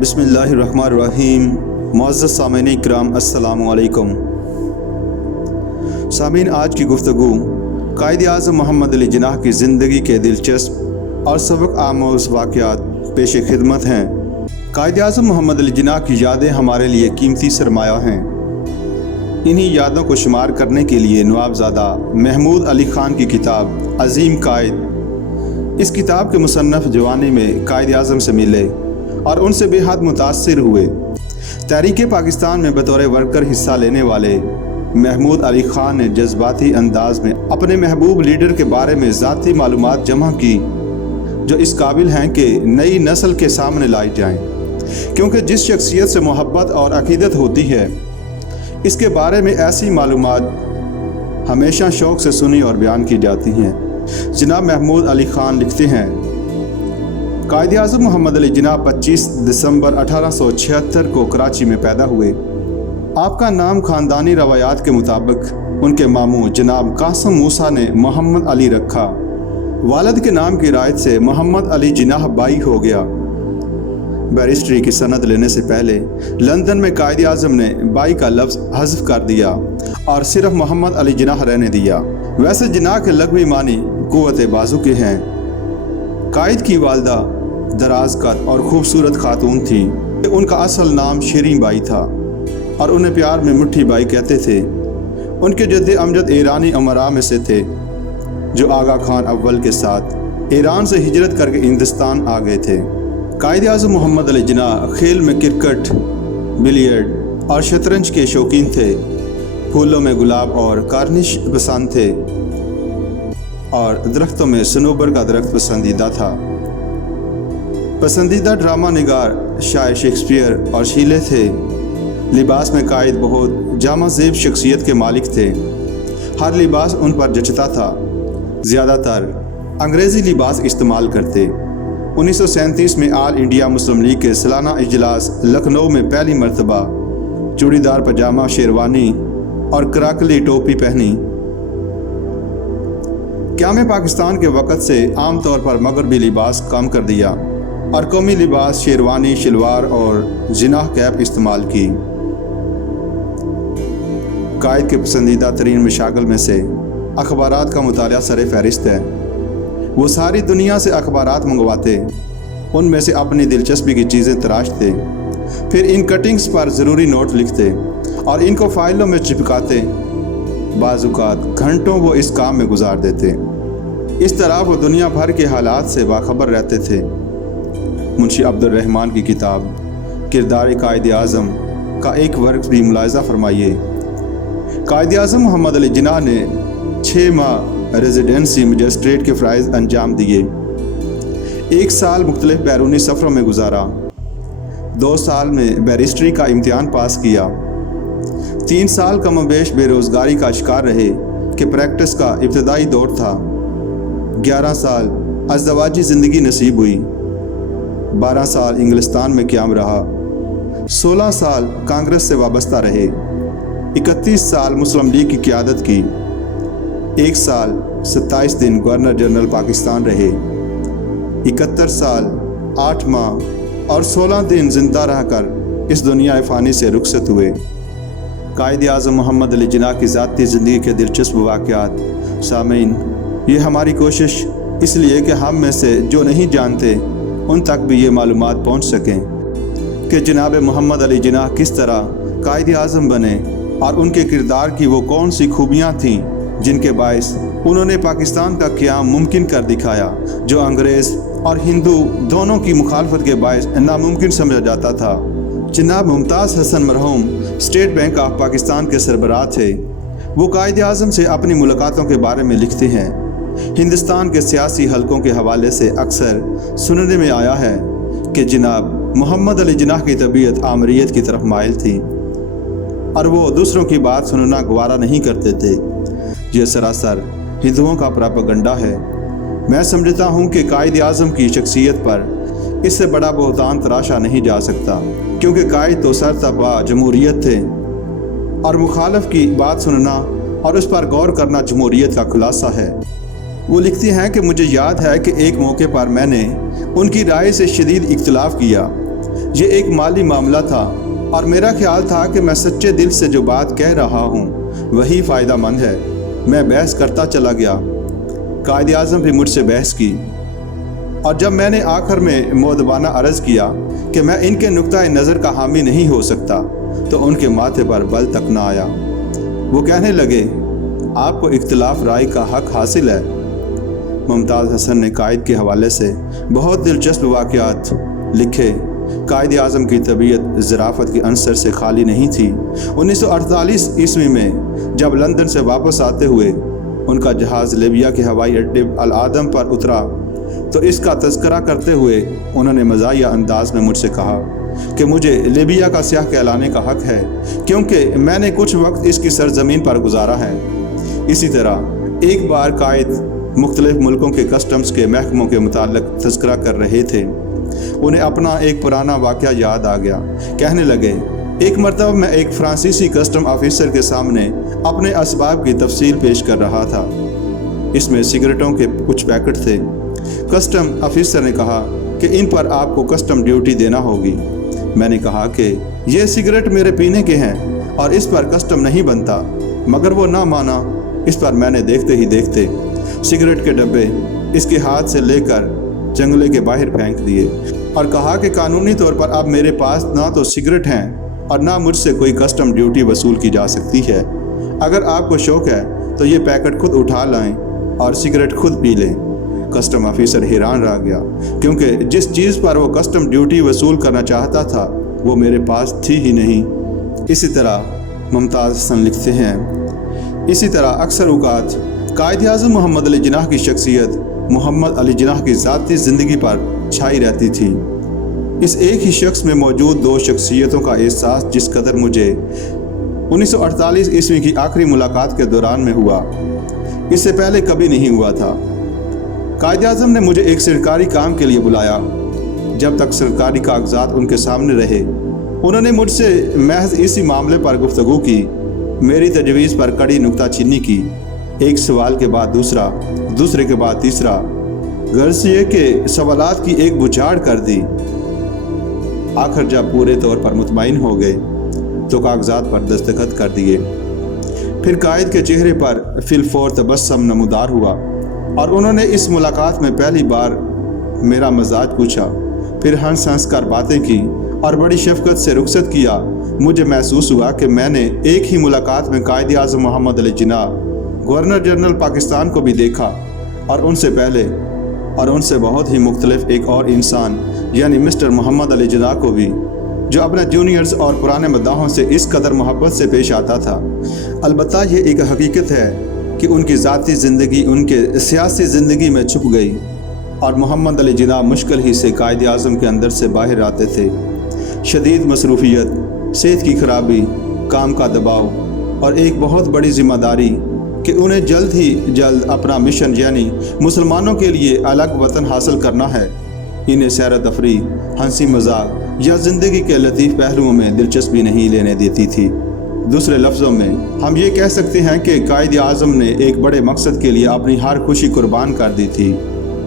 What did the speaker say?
بسم اللہ الرحمن الرحیم۔ معزز سامعین کرام، السلام علیکم۔ سامعین، آج کی گفتگو قائد اعظم محمد علی جناح کی زندگی کے دلچسپ اور سبق آموز واقعات پیش خدمت ہیں۔ قائد اعظم محمد علی جناح کی یادیں ہمارے لیے قیمتی سرمایہ ہیں۔ انہی یادوں کو شمار کرنے کے لیے نوابزادہ محمود علی خان کی کتاب عظیم قائد، اس کتاب کے مصنف جوانی میں قائد اعظم سے ملے اور ان سے بے حد متاثر ہوئے۔ تحریک پاکستان میں بطور ورکر حصہ لینے والے محمود علی خان نے جذباتی انداز میں اپنے محبوب لیڈر کے بارے میں ذاتی معلومات جمع کی جو اس قابل ہیں کہ نئی نسل کے سامنے لائی جائیں، کیونکہ جس شخصیت سے محبت اور عقیدت ہوتی ہے اس کے بارے میں ایسی معلومات ہمیشہ شوق سے سنی اور بیان کی جاتی ہیں۔ جناب محمود علی خان لکھتے ہیں، قائد اعظم محمد علی جناح 25 دسمبر 1876 کو کراچی میں پیدا ہوئے۔ آپ کا نام خاندانی روایات کے مطابق ان کے ماموں جناب قاسم موسیٰ نے محمد علی رکھا۔ والد کے نام کی رعایت سے محمد علی جناح بائی ہو گیا۔ بیرسٹری کی سند لینے سے پہلے لندن میں قائد اعظم نے بائی کا لفظ حذف کر دیا اور صرف محمد علی جناح رہنے دیا۔ ویسے جناح کے لغوی معنی قوت بازو کے ہیں۔ قائد کی والدہ دراز قد اور خوبصورت خاتون تھی۔ ان کا اصل نام شیریں بائی تھا اور انہیں پیار میں مٹھی بائی کہتے تھے۔ ان کے جد امجد ایرانی امراء میں سے تھے جو آغا خان اول کے ساتھ ایران سے ہجرت کر کے ہندوستان آ گئے تھے۔ قائد اعظم محمد علی جناح کھیل میں کرکٹ، بلیئرڈ اور شطرنج کے شوقین تھے۔ پھولوں میں گلاب اور کارنش پسند تھے اور درختوں میں صنوبر کا درخت پسندیدہ تھا۔ پسندیدہ ڈرامہ نگار شاعر شیکسپیئر اور شیلے تھے۔ لباس میں قائد بہت جامع زیب شخصیت کے مالک تھے۔ ہر لباس ان پر جچتا تھا۔ زیادہ تر انگریزی لباس استعمال کرتے۔ 1937 میں آل انڈیا مسلم لیگ کے سالانہ اجلاس لکھنؤ میں پہلی مرتبہ چوڑی دار پاجامہ، شیروانی اور کراکلی ٹوپی پہنی۔ قیام پاکستان کے وقت سے عام طور پر مغربی لباس کم کر دیا اور قومی لباس شیروانی، شلوار اور جناح کیپ استعمال کی۔ قائد کے پسندیدہ ترین مشاغل میں سے اخبارات کا مطالعہ سر فہرست ہے۔ وہ ساری دنیا سے اخبارات منگواتے، ان میں سے اپنی دلچسپی کی چیزیں تراشتے، پھر ان کٹنگز پر ضروری نوٹ لکھتے اور ان کو فائلوں میں چپکاتے۔ بعض اوقات گھنٹوں وہ اس کام میں گزار دیتے۔ اس طرح وہ دنیا بھر کے حالات سے باخبر رہتے تھے۔ منشی عبد الرحمن کی کتاب کردار قائد اعظم کا ایک ورق بھی ملاحظہ فرمائیے۔ قائد اعظم محمد علی جناح نے 6 ماہ ریزیڈنسی مجسٹریٹ کے فرائض انجام دیے۔ 1 سال مختلف بیرونی سفروں میں گزارا۔ 2 سال میں بیرسٹری کا امتحان پاس کیا۔ 3 سال کم و بیش بے روزگاری کا شکار رہے کہ پریکٹس کا ابتدائی دور تھا۔ 11 سال ازدواجی زندگی نصیب ہوئی۔ 12 سال انگلستان میں قیام رہا۔ 16 سال کانگریس سے وابستہ رہے۔ 31 سال مسلم لیگ کی قیادت کی۔ 1 سال 27 دن گورنر جنرل پاکستان رہے۔ 71 سال 8 ماہ اور 16 دن زندہ رہ کر اس دنیا فانی سے رخصت ہوئے۔ قائد اعظم محمد علی جناح کی ذاتی زندگی کے دلچسپ واقعات۔ سامعین، یہ ہماری کوشش اس لیے کہ ہم میں سے جو نہیں جانتے ان تک بھی یہ معلومات پہنچ سکیں کہ جناب محمد علی جناح کس طرح قائد اعظم بنے اور ان کے کردار کی وہ کون سی خوبیاں تھیں جن کے باعث انہوں نے پاکستان کا قیام ممکن کر دکھایا، جو انگریز اور ہندو دونوں کی مخالفت کے باعث ناممکن سمجھا جاتا تھا۔ جناب ممتاز حسن مرحوم اسٹیٹ بینک آف پاکستان کے سربراہ تھے۔ وہ قائد اعظم سے اپنی ملاقاتوں کے بارے میں لکھتے ہیں، ہندوستان کے سیاسی حلقوں کے حوالے سے اکثر سننے میں آیا ہے کہ جناب محمد علی جناح کی طبیعت آمریت کی طرف مائل تھی اور وہ دوسروں کی بات سننا گوارا نہیں کرتے تھے۔ یہ سراسر ہندوؤں کا پراپیگنڈا ہے۔ میں سمجھتا ہوں کہ قائد اعظم کی شخصیت پر اس سے بڑا بہتان تراشا نہیں جا سکتا، کیونکہ قائد تو سرتاپا جمہوریت تھے اور مخالف کی بات سننا اور اس پر غور کرنا جمہوریت کا خلاصہ ہے۔ وہ لکھتی ہیں کہ مجھے یاد ہے کہ ایک موقع پر میں نے ان کی رائے سے شدید اختلاف کیا۔ یہ ایک مالی معاملہ تھا اور میرا خیال تھا کہ میں سچے دل سے جو بات کہہ رہا ہوں وہی فائدہ مند ہے۔ میں بحث کرتا چلا گیا۔ قائد اعظم بھی مجھ سے بحث کی، اور جب میں نے آخر میں مؤدبانہ عرض کیا کہ میں ان کے نقطۂ نظر کا حامی نہیں ہو سکتا تو ان کے ماتھے پر بل تک نہ آیا۔ وہ کہنے لگے، آپ کو اختلاف رائے کا حق حاصل ہے۔ ممتاز حسن نے قائد کے حوالے سے بہت دلچسپ واقعات لکھے۔ قائد اعظم کی طبیعت ظرافت کے عنصر سے خالی نہیں تھی۔ 1948 عیسوی میں جب لندن سے واپس آتے ہوئے ان کا جہاز لیبیا کے ہوائی اڈے العدم پر اترا تو اس کا تذکرہ کرتے ہوئے انہوں نے مزاحیہ انداز میں مجھ سے کہا کہ مجھے لیبیا کا سیاح کہلانے کا حق ہے کیونکہ میں نے کچھ وقت اس کی سرزمین پر گزارا ہے۔ اسی طرح ایک بار قائد مختلف ملکوں کے کسٹمز کے محکموں کے متعلق تذکرہ کر رہے تھے۔ انہیں اپنا ایک پرانا واقعہ یاد آ گیا۔ کہنے لگے، ایک مرتبہ میں ایک فرانسیسی کسٹم آفیسر کے سامنے اپنے اسباب کی تفصیل پیش کر رہا تھا۔ اس میں سگریٹوں کے کچھ پیکٹ تھے۔ کسٹم آفیسر نے کہا کہ ان پر آپ کو کسٹم ڈیوٹی دینا ہوگی۔ میں نے کہا کہ یہ سگریٹ میرے پینے کے ہیں اور اس پر کسٹم نہیں بنتا، مگر وہ نہ مانا۔ اس پر میں نے دیکھتے ہی دیکھتے سگریٹ کے ڈبے اس کے ہاتھ سے لے کر جنگلے کے باہر پھینک دیے اور کہا کہ قانونی طور پر اب میرے پاس نہ تو سگریٹ ہیں اور نہ مجھ سے کوئی کسٹم ڈیوٹی وصول کی جا سکتی ہے۔ اگر آپ کو شوق ہے تو یہ پیکٹ خود اٹھا لائیں اور سگریٹ خود پی لیں۔ کسٹم آفیسر حیران رہ گیا کیونکہ جس چیز پر وہ کسٹم ڈیوٹی وصول کرنا چاہتا تھا وہ میرے پاس تھی ہی نہیں۔ اسی طرح ممتاز حسن لکھتے ہیں، اسی طرح اکثر اوقات قائد اعظم محمد علی جناح کی شخصیت محمد علی جناح کی ذاتی زندگی پر چھائی رہتی تھی۔ اس ایک ہی شخص میں موجود دو شخصیتوں کا احساس جس قدر مجھے 1948 عیسوی کی آخری ملاقات کے دوران میں ہوا، اس سے پہلے کبھی نہیں ہوا تھا۔ قائد اعظم نے مجھے ایک سرکاری کام کے لیے بلایا۔ جب تک سرکاری کاغذات ان کے سامنے رہے انہوں نے مجھ سے محض اسی معاملے پر گفتگو کی، میری تجویز پر کڑی نکتہ چینی کی، ایک سوال کے بعد دوسرا، دوسرے کے بعد تیسرا، غرض یہ کہ سوالات کی ایک بچھاڑ کر دی۔ آخر جب پورے طور پر مطمئن ہو گئے تو کاغذات پر دستخط کر دیے۔ پھر قائد کے چہرے پر فی الفور تبسم نمودار ہوا اور انہوں نے اس ملاقات میں پہلی بار میرا مزاج پوچھا، پھر ہنس ہنس کر باتیں کی اور بڑی شفقت سے رخصت کیا۔ مجھے محسوس ہوا کہ میں نے ایک ہی ملاقات میں قائد اعظم محمد علی جناح، گورنر جنرل پاکستان کو بھی دیکھا اور ان سے پہلے اور ان سے بہت ہی مختلف ایک اور انسان یعنی مسٹر محمد علی جناح کو بھی، جو اپنے جونیئرز اور پرانے مداحوں سے اس قدر محبت سے پیش آتا تھا۔ البتہ یہ ایک حقیقت ہے کہ ان کی ذاتی زندگی ان کے سیاسی زندگی میں چھپ گئی اور محمد علی جناح مشکل ہی سے قائد اعظم کے اندر سے باہر آتے تھے۔ شدید مصروفیت، صحت کی خرابی، کام کا دباؤ اور ایک بہت بڑی ذمہ داری کہ انہیں جلد ہی جلد اپنا مشن یعنی مسلمانوں کے لیے الگ وطن حاصل کرنا ہے، انہیں سیر و تفریح، ہنسی مذاق یا زندگی کے لطیف پہلوؤں میں دلچسپی نہیں لینے دیتی تھی۔ دوسرے لفظوں میں ہم یہ کہہ سکتے ہیں کہ قائد اعظم نے ایک بڑے مقصد کے لیے اپنی ہر خوشی قربان کر دی تھی۔